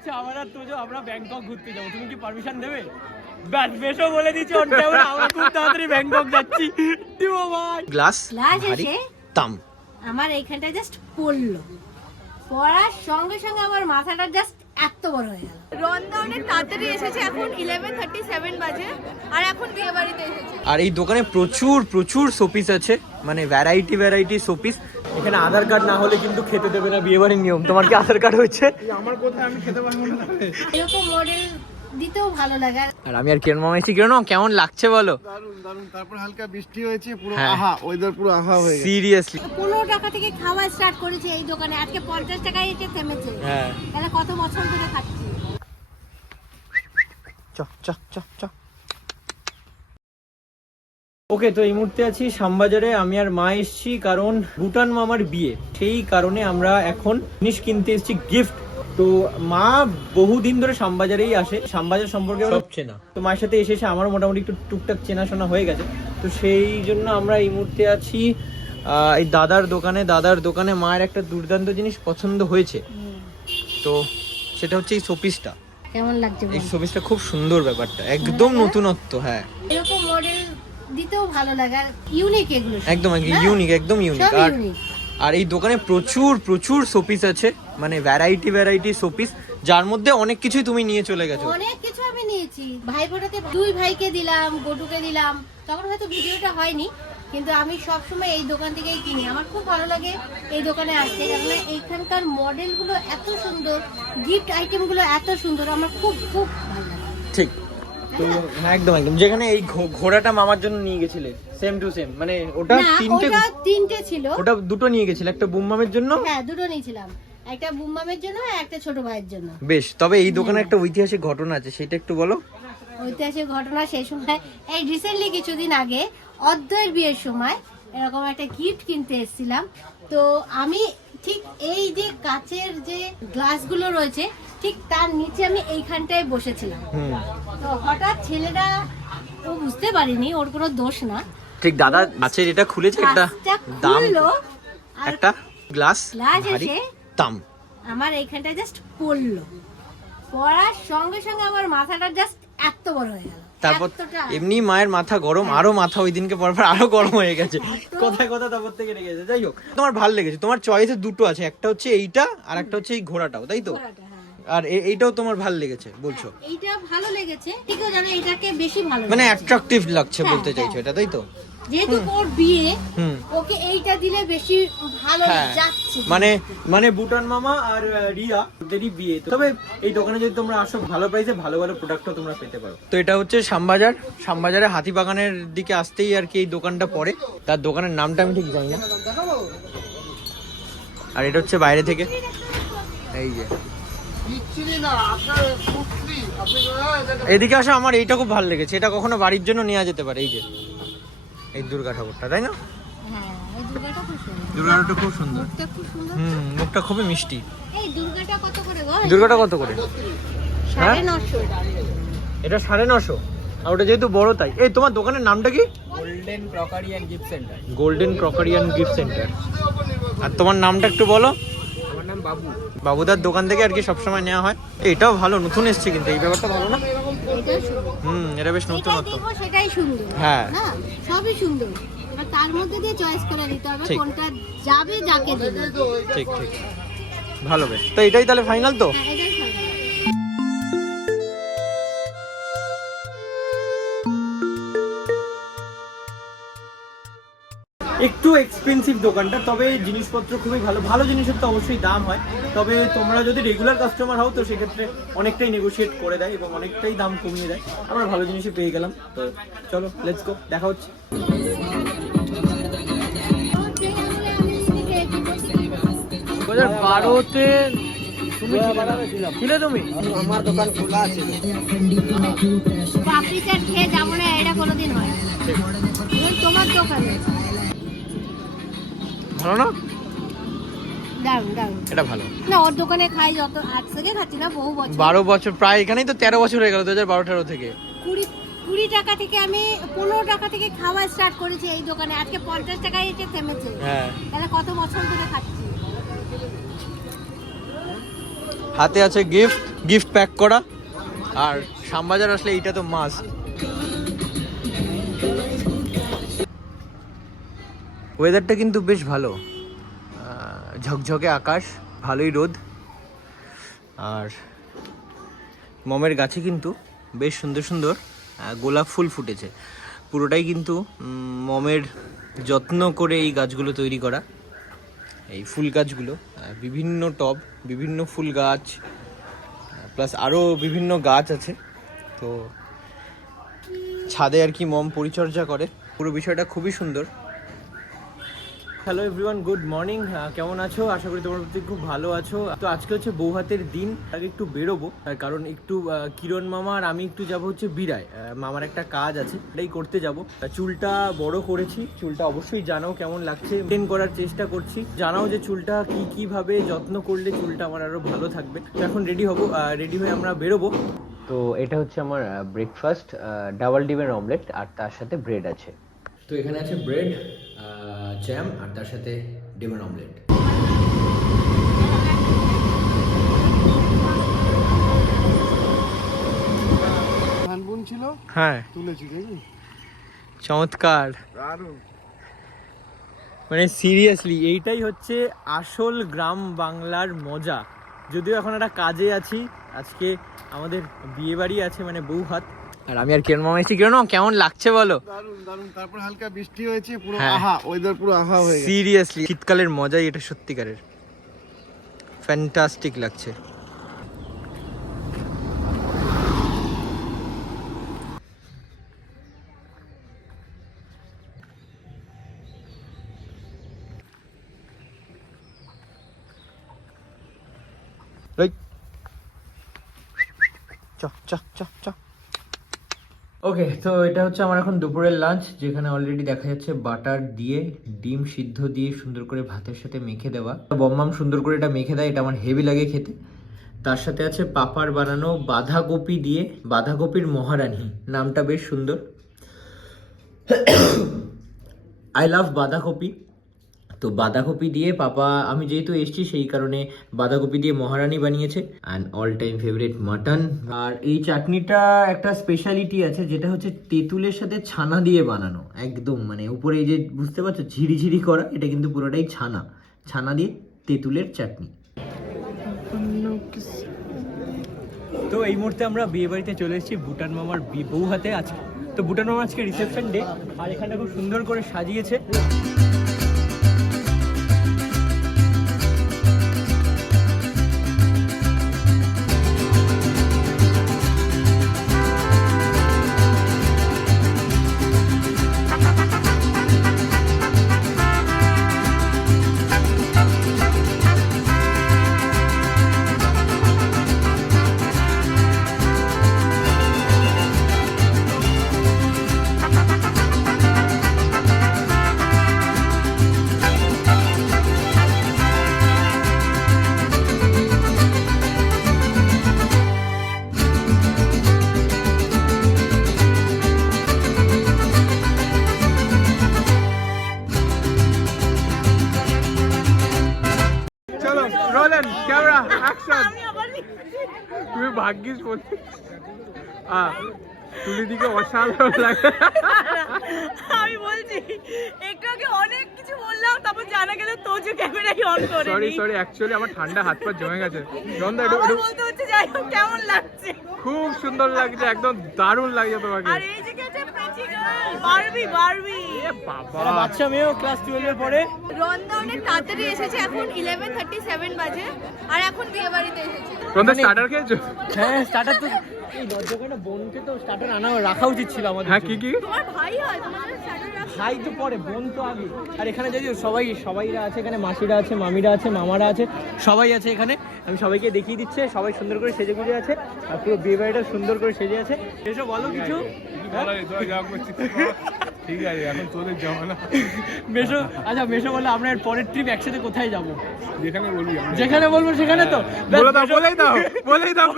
দিচ্ছে আমার আর তোজো আমরা ব্যাংকক ঘুরতে যাব। তুমি কি পারমিশন দেবে? ব্যাস বেশও বলে দিচ্ছে অন ক্যামেরা আমরা খুব তাড়াতাড়ি ব্যাংকক যাচ্ছি। দিও ভাই। গ্লাস গ্লাস এসে তাম। আমার এইখানটা জাস্ট পড়ল। পড়ার সঙ্গে সঙ্গে আমার মাথাটা জাস্ট এত বড় হয়ে গেল। রন্দা অনেক তাড়াতাড়ি এসেছে এখন ইলেভেন থার্টি সেভেন বাজে আর এখন বিয়ে বাড়িতে এসেছে। আর এই দোকানে প্রচুর প্রচুর শোপিস আছে মানে ভ্যারাইটি ভ্যারাইটি শোপিস এখানে আধার কার্ড না হলে কিন্তু খেতে দেবে না বিয়ে বাড়ির নিয়ম। তোমার কি আধার কার্ড হয়েছে? এরকম মডেল দিতেও ভালো লাগে। আর আর আমি আর কিরণ মামা এসেছি কিরণ কেমন লাগছে বলো? দারুণ দারুণ তারপর হালকা বৃষ্টি হয়েছে পুরো হ্যাঁ। আহা ওয়েদার পুরো আহা হয়ে গেছে। সিরিয়াসলি পনেরো টাকা থেকে খাওয়া স্টার্ট করেছে এই দোকানে। আজকে পঞ্চাশ টাকায় এসে থেমেছে। হ্যাঁ। তাহলে কত বছর ধরে খাচ্ছি? চ চ চ চ। ওকে তো এই মুহূর্তে আছি শ্যামবাজারে। আমি আর মা এসেছি কারণ ভুটান মামার বিয়ে। সেই কারণে আমরা এখন জিনিস কিনতে এসেছি গিফট তো মা বহুদিন ধরে শ্যামবাজারেই আসে। শ্যামবাজার সম্পর্কে সব চেনা। তো মায়ের সাথে এসে এসে আমারও মোটামুটি একটু টুকটাক চেনাশোনা হয়ে গেছে। তো সেই জন্য আমরা এই মুহূর্তে আছি এই দাদার দোকানে। দাদার দোকানে মায়ের একটা দুর্দান্ত জিনিস পছন্দ হয়েছে। তো সেটা হচ্ছে এই শোপিসটা। কেমন লাগছে এই? শোপিসটা খুব সুন্দর ব্যাপারটা। একদম নতুনত্ব হ্যাঁ। এরকম মডেল দিতেও ভালো লাগে আর ইউনিক এগুলো। একদম ইউনিক একদম ইউনিক আর আর এই দোকানে প্রচুর প্রচুর শোপিস আছে মানে ভ্যারাইটি ভ্যারাইটি শোপিস যার মধ্যে অনেক কিছুই তুমি নিয়ে চলে গেছো। অনেক কিছু আমি নিয়েছি। ভাই ফোটাতে দুই ভাইকে দিলাম গটুকে দিলাম তখন হয়তো ভিডিওটা হয়নি কিন্তু আমি সব সময় এই দোকান থেকেই কিনি। আমার খুব ভালো লাগে এই দোকানে আসতে কেননা এইখানকার মডেলগুলো এত সুন্দর গিফট আইটেমগুলো এত সুন্দর আমার খুব খুব তো একদম একদম। যেখানে এই ঘোড়াটা মামার জন্য নিয়ে গেছিলে সেম টু সেম মানে ওটা তিনটে তিনটে ছিল। ওটা দুটো নিয়ে গেছিলে একটা বুমমামের জন্য? হ্যাঁ দুটো নিয়েছিলাম। একটা বুম্বামের জন্য একটা ছোট ভাইয়ের জন্য। বেশ তবে এই দোকানে একটা ঐতিহাসিক ঘটনা আছে সেটা একটু বলো। ঐতিহাসিক ঘটনা সেই সময় এই রিসেন্টলি কিছুদিন আগে অদ্বয়ের বিয়ের সময় এরকম একটা গিফট কিনতে এসেছিলাম। তো আমি ঠিক এই যে কাচের যে গ্লাসগুলো রয়েছে ঠিক তার নিচে আমি এইখানটায় বসেছিলাম। তো হঠাৎ ছেলেরা ও বুঝতে পারিনি ওর কোনো দোষ না। ঠিক দাদা আছে এটা খুলেছে একটা দাম। একটা গ্লাস গ্লাস এসে তাম আমার এইখানটা জাস্ট পড়ল। পড়ার সঙ্গে সঙ্গে আমার মাথাটা জাস্ট এত বড় হয়ে গেল। তারপর এমনি মায়ের মাথা গরম আরও মাথা ওই দিনকে পর পর আরও গরম হয়ে গেছে। কোথায় কোথায় তারপর থেকে রেখে গেছে। যাই হোক তোমার ভালো লেগেছে তোমার চয়েসে দুটো আছে একটা হচ্ছে এইটা আর একটা হচ্ছে এই ঘোড়াটাও তাই তো? হ্যাঁ। আর এইটাও তোমার ভালো লেগেছে বলছো? এইটা ভালো লেগেছে ঠিকও জানো এটাকে বেশি ভালো মানে। অ্যাট্রাকটিভ লাগছে হ্যাঁ, বলতে চাইছো হ্যাঁ। এটা তাই তো? যেহেতু ওর বিয়ে ওকে এইটা দিলে বেশি ভালো হ্যাঁ। যাচ্ছে। মানে মানে ভুটান মামা আর রিয়া ওদেরই বিয়ে। তবে এই দোকানে যদি তোমরা আসো ভালো প্রাইসে ভালো ভালো প্রোডাক্টও তোমরা পেতে পারো। তো এটা হচ্ছে শ্যামবাজার। শ্যামবাজারে হাতিবাগানের দিকে আসতেই আর কি এই দোকানটা পড়ে। তার দোকানের নামটা আমি ঠিক জানি না। আর এটা হচ্ছে বাইরে থেকে। এই যে। এদিকে আসো আমার এইটা খুব ভালো লেগেছে। এটা কখনো বাড়ির জন্য নেওয়া যেতে পারে এই যে। এই দুর্গা ঠাকুরটা তাই না? হ্যাঁ দুর্গাটা খুব সুন্দর। দুর্গাটা খুব সুন্দর। মুখটা হুম মুখটা খুবই মিষ্টি। এই দুর্গাটা কত করে গো? দুর্গাটা কত করে? সাড়ে নশো। এটা সাড়ে নশো। আর ওটা যেহেতু বড় তাই। এই তোমার দোকানের নামটা কি? Golden crockery gift centre golden crockery gift centre আর তোমার নামটা একটু বলো। বাবু। বাবুদার দোকান থেকে আর কি সবসময় নেওয়া হয়। এটাও ভালো নতুন এসছে কিন্তু এই ব্যাপারটা ভালো না? হুম এটা বেশ নতুন নতুনত্ব। সেটাই সুন্দর হ্যাঁ। সবই সুন্দর। তার মধ্যে দিয়ে চয়েস করে নিতে হবে কোনটা যাবে যাকে দেবে। ঠিক ঠিক। ভালো বেশ। তো এটাই তাহলে ফাইনাল তো? একটু এক্সপেন্সিভ দোকানটা তবে জিনিসপত্র খুবই ভালো। ভালো জিনিসের তো অবশ্যই দাম হয় তবে তোমরা যদি রেগুলার কাস্টমার হও তো সেক্ষেত্রে অনেকটাই নেগোশিয়েট করে দেয় এবং অনেকটাই দাম কমিয়ে দেয়। আমরা ভালো জিনিসই পেয়ে গেলাম তো চলো লেটস গো দেখা হচ্ছে। দু হাজার বারোতে তুমি? আমার দোকান খোলা আছে। পাপড়ি চাট খেয়ে যাব না এটা কোনোদিন হয় তোমার দোকানে? ভালো না? দারুণ দারুণ এটা ভালো। না ওর দোকানে খাই যত আজ থেকে খাচ্ছি না বহু বছর। বারো বছর প্রায় এখানেই তো তেরো বছর হয়ে গেল দু হাজার বারো তেরো থেকে। কুড়ি কুড়ি টাকা থেকে আমি পনেরো টাকা থেকে খাওয়া স্টার্ট করেছি এই দোকানে। আজকে পঞ্চাশ টাকায় এসে থেমেছে। হ্যাঁ। তাহলে কত বছর ধরে খাচ্ছি? হাতে আছে গিফট গিফট প্যাক করা। আর শ্যামবাজার আসলে এইটা তো মাস্ট ওয়েদারটা কিন্তু বেশ ভালো। ঝকঝকে আকাশ, ভালোই রোদ। আর মমের গাছে কিন্তু বেশ সুন্দর সুন্দর গোলাপ ফুল ফুটেছে। পুরোটাই কিন্তু মমের যত্ন করে এই গাছগুলো তৈরি করা। এই ফুল গাছগুলো বিভিন্ন টব, বিভিন্ন ফুল গাছ, প্লাস আরও বিভিন্ন গাছ আছে। তো ছাদে আর কি মম পরিচর্যা করে। পুরো বিষয়টা খুবই সুন্দর। হ্যালো এভরিওয়ান গুড মর্নিং কেমন আছো? আশা করি তোমার প্রতি খুব ভালো আছো। তো আজকে হচ্ছে বৌহাতের দিন। আগে একটু বেরোবো কারণ একটু কিরণ মামা আর আমি একটু যাব হচ্ছে বিরায়। মামার একটা কাজ আছে এটাই করতে যাব। চুলটা বড় করেছি। চুলটা অবশ্যই জানাও কেমন লাগছে। মেনটেন করার চেষ্টা করছি। জানাও যে চুলটা কি কীভাবে যত্ন করলে চুলটা আমার আরও ভালো থাকবে। তো এখন রেডি হব রেডি হয়ে আমরা বেরোবো। তো এটা হচ্ছে আমার ব্রেকফাস্ট ডাবল ডিমের অমলেট আর তার সাথে ব্রেড আছে। তো এখানে আছে ব্রেড জ্যাম আর তার সাথে ডিমের অমলেট ছিল? হ্যাঁ। তুলেছি চমৎকার। দারুণ। মানে সিরিয়াসলি এইটাই হচ্ছে আসল গ্রাম বাংলার মজা। যদিও এখন একটা কাজে আছি আজকে আমাদের বিয়ে বাড়ি আছে মানে বউ হাত আর আমি আর কিরণ মামা এসেছি কিরণ মামা কেমন লাগছে বলো? তারপর হালকা বৃষ্টি হয়েছে পুরো হ্যাঁ। আহা ওয়েদার পুরো আহা হয়ে গেছে। সিরিয়াসলি শীতকালের মজাই এটা সত্যিকারের। ফ্যান্টাস্টিক লাগছে। চ চ চ চ। ওকে তো এটা হচ্ছে আমার এখন দুপুরের লাঞ্চ যেখানে অলরেডি দেখা যাচ্ছে বাটার দিয়ে ডিম সিদ্ধ দিয়ে সুন্দর করে ভাতের সাথে মেখে দেওয়া। বম্মাম সুন্দর করে এটা মেখে দেয়, এটা আমার হেভি লাগে খেতে। তার সাথে আছে পাপার বানানো বাঁধাকপি দিয়ে, বাঁধাকপির মহারানী, নামটা বেশ সুন্দর। আই লাভ বাঁধাকপি। তো বাঁধাকপি দিয়ে পাপা, আমি যেহেতু এসেছি, সেই কারণে বাঁধাকপি দিয়ে মহারানি বানিয়েছে। And all time favourite mutton আর এই চাটনিটা একটা স্পেশালিটি আছে, যেটা হচ্ছে তেঁতুলের সাথে ছানা দিয়ে বানানো। একদম মানে উপরে এই যে বুঝতে পারছ, ঝিরিঝিরি করা, এটা কিন্তু পুরোটাই ছানা। ছানা দিয়ে তেঁতুলের চাটনি। তো এই মুহূর্তে আমরা বিয়ে বাড়িতে চলে এসেছি ভুটান মামার বউ হাতে আজকে। তো ভুটান মামার আজকে রিসেপশন ডে আর এখানটা খুব সুন্দর করে সাজিয়েছে। লাগে। আমি বলছি একটু আগে অনেক কিছু বললাম তারপর জানা গেল তোজো ক্যামেরাই অন করে সরি সরি অ্যাকচুয়ালি আমার ঠান্ডা হাত পা জমে গেছে। নন্দা একটু বলতে হচ্ছে যাই হোক কেমন লাগছে? খুব সুন্দর লাগছে একদম দারুণ লাগছে তোমাকে। আর এই যে গেছে পেচি গার্ল বারবি বারবি বাবা। একটা বাচ্চা মেয়েও ক্লাস টুয়েলভে পড়ে রন্দা অনেক তাড়াতাড়ি এসেছে এখন ইলেভেন থার্টি সেভেন বাজে আর এখন বিয়ে বাড়িতে এসেছে। নন্দা স্টার্টার খেয়েছো? হ্যাঁ স্টার্টার তো এই লজ্জাকে বোনকে তো স্টার্টার আনা রাখা উচিত ছিল আমাদের হ্যাঁ কি কি? তোমার ভাই হয় তোমার ভাই তো পরে বোন তো আগে। আর এখানে যদি সবাই সবাইরা আছে এখানে মাসিরা আছে মামিরা আছে মামারা আছে সবাই আছে এখানে। আমি সবাইকে দেখিয়ে দিচ্ছে সবাই সুন্দর করে সেজে গুজে আছে আর পুরো বিয়ে বাড়িটা সুন্দর করে সেজে আছে। এসব বলো কিছু। ঠিক আছে এখন তোদের জমানা মেশো আচ্ছা মেশো বলে আমরা এর পরের ট্রিপ একসাথে কোথায় যাব? যেখানে বলি আমি যেখানে বলব সেখানে তো। বলে দাও বলেই দাও বলেই দাও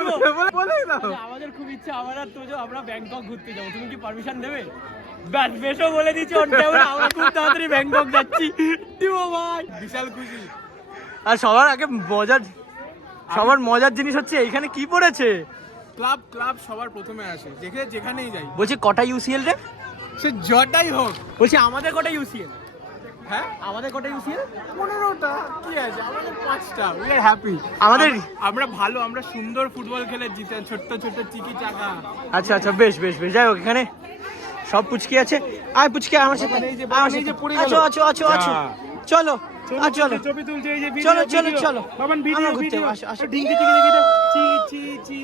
বলেই দাও। আচ্ছা, আমাদের খুব ইচ্ছা আমার আর তোজো আমরা ব্যাংকক ঘুরতে যাব। তুমি কি পারমিশন দেবে? ব্যাস বেশও বলে দিচ্ছি অন আমরা খুব তাড়াতাড়ি ব্যাংকক যাচ্ছি। দিবো ভাই। বিশাল খুশি। আর সবার আগে মজার সবার মজার জিনিস হচ্ছে এইখানে কি পড়েছে? ক্লাব ক্লাব সবার প্রথমে আসে যেখানে যেখানেই যাই। বলছি কটা ইউসিএল রে? সে জটাই হোক বলছি আমাদের কটা ইউসিএল হ্যাঁ আমাদের কটা ইউসিএল পনেরোটা কি আছে আমাদের পাঁচটা উই আর হ্যাপি আমাদের আমরা ভালো আমরা সুন্দর ফুটবল খেলে জিতে ছোট্ট ছোট্ট চিকি চাকা আচ্ছা আচ্ছা বেশ বেশ বেশ যাই হোক এখানে সব পুচকি আছে আয় পুচকি আমার সাথে আমার। পড়ে আছো গেল। আছো আছো আছো। চলো চলো চলো, চলো, চলো। বাবান ভিডিও ভিডিও আসো, আসো। ডিঙ্কি চিকি চিকি চি চি চি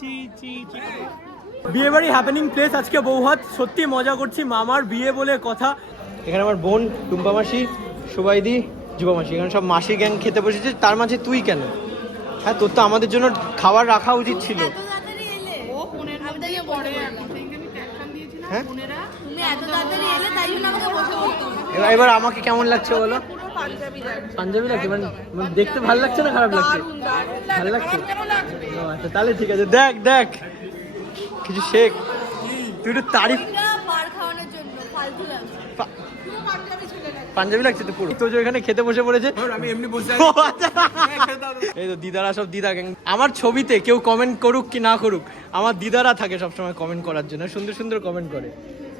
চি চি চি বিয়ে বাড়ি হ্যাপেনিং প্লেস আজকে বৌহাত সত্যি মজা করছি মামার বিয়ে বলে কথা। এখানে আমার বোন টুম্পা মাসি সুবাইদি যুবা মাসি। এখানে সব মাসি গ্যাং খেতে বসেছে তার মাঝে তুই কেন? হ্যাঁ তোর তো আমাদের জন্য খাবার রাখা উচিত ছিল। হ্যাঁ? তুমি এত তাড়াতাড়ি এলে তাই জন্য আমাকে বসে বলতো এবার এবার আমাকে কেমন লাগছে বলো? পাঞ্জাবি লাগছে। মানে মানে দেখতে ভালো লাগছে না খারাপ লাগছে? ভালো লাগছে? আচ্ছা তাহলে ঠিক আছে দেখ দেখ। কিছু শেখ। তুই একটু তারিফ বার খাওয়ানোর জন্য ফালতু লাগছে। পা- পাঞ্জাবি লাগছে তো পুরো। তো যে এখানে খেতে বসে পড়েছে আমি এমনি বসে আচ্ছা। এই তো দিদারা সব দিদা gang। আমার ছবিতে কেউ কমেন্ট করুক কি না করুক আমার দিদারা থাকে সবসময় কমেন্ট করার জন্য সুন্দর সুন্দর কমেন্ট করে।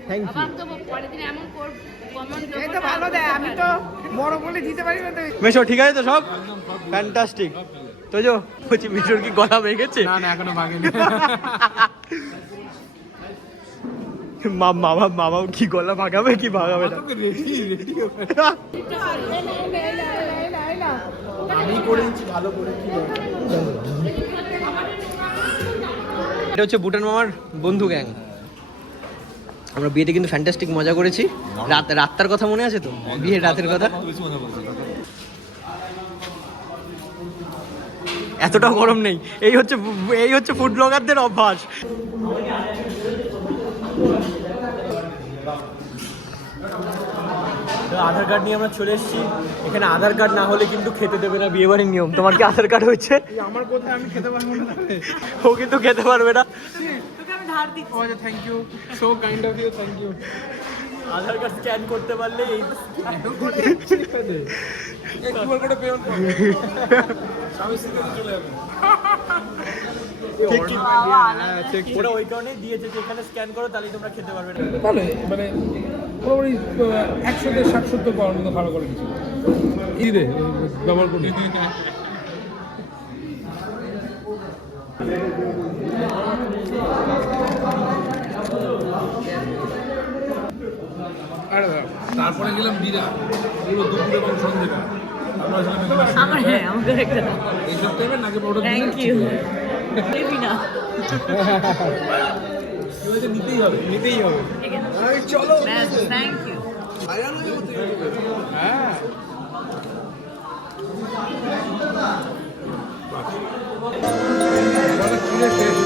থ্যাংক ইউ এই তো ভালো দেয় আমি তো বড় বলে দিতে পারি না তো। মেশো ঠিক আছে তো সব? ফ্যান্টাস্টিক তো যো বলছি মিশোর কি গলা ভেঙেছে? না না এখনও ভাগেনি মা- মামা মামা কি গলা ভাগাবে কি ভাগাবে না? রেডি রেডি এটা হচ্ছে বুটান মামার বন্ধু গ্যাং। আমরা বিয়েতে কিন্তু ফ্যান্টাস্টিক মজা করেছি। রাত রাতটার কথা মনে আছে তো? বিয়ের রাতের কথা? এতটা গরম নেই। এই হচ্ছে এই হচ্ছে ফুড ব্লগারদের অভ্যাস। তো আধার কার্ড নিয়ে আমরা চলে এসেছি। এখানে আধার কার্ড না হলে কিন্তু খেতে দেবে না বিয়ে বাড়ির নিয়ম। তোমার কি আধার কার্ড হচ্ছে আমার কোথায় আমি খেতে পারব না? ও কিন্তু খেতে পারবে না। ধার দিচ্ছি। ও thank you so kind of you thank you Aadhaar card scan করতে পারলে এই কিউআর কোডে পেমেন্ট চলে যাবে ওরা ওই কারণেই দিয়েছে যে এখানে স্ক্যান করো তাহলেই তোমরা খেতে পারবে। না মানে মোটামুটি একশো থেকে ষাট সত্তর পাওয়ার মতো ভালো করে কিছু রে ব্যবহার করি তারপরে গেলাম বিরা। পুরো দুপুর এবং সন্ধ্যেটা আমার হ্যাঁ আমাকে নিতেই হবে। চলো। থ্যাংক ইউ শেষ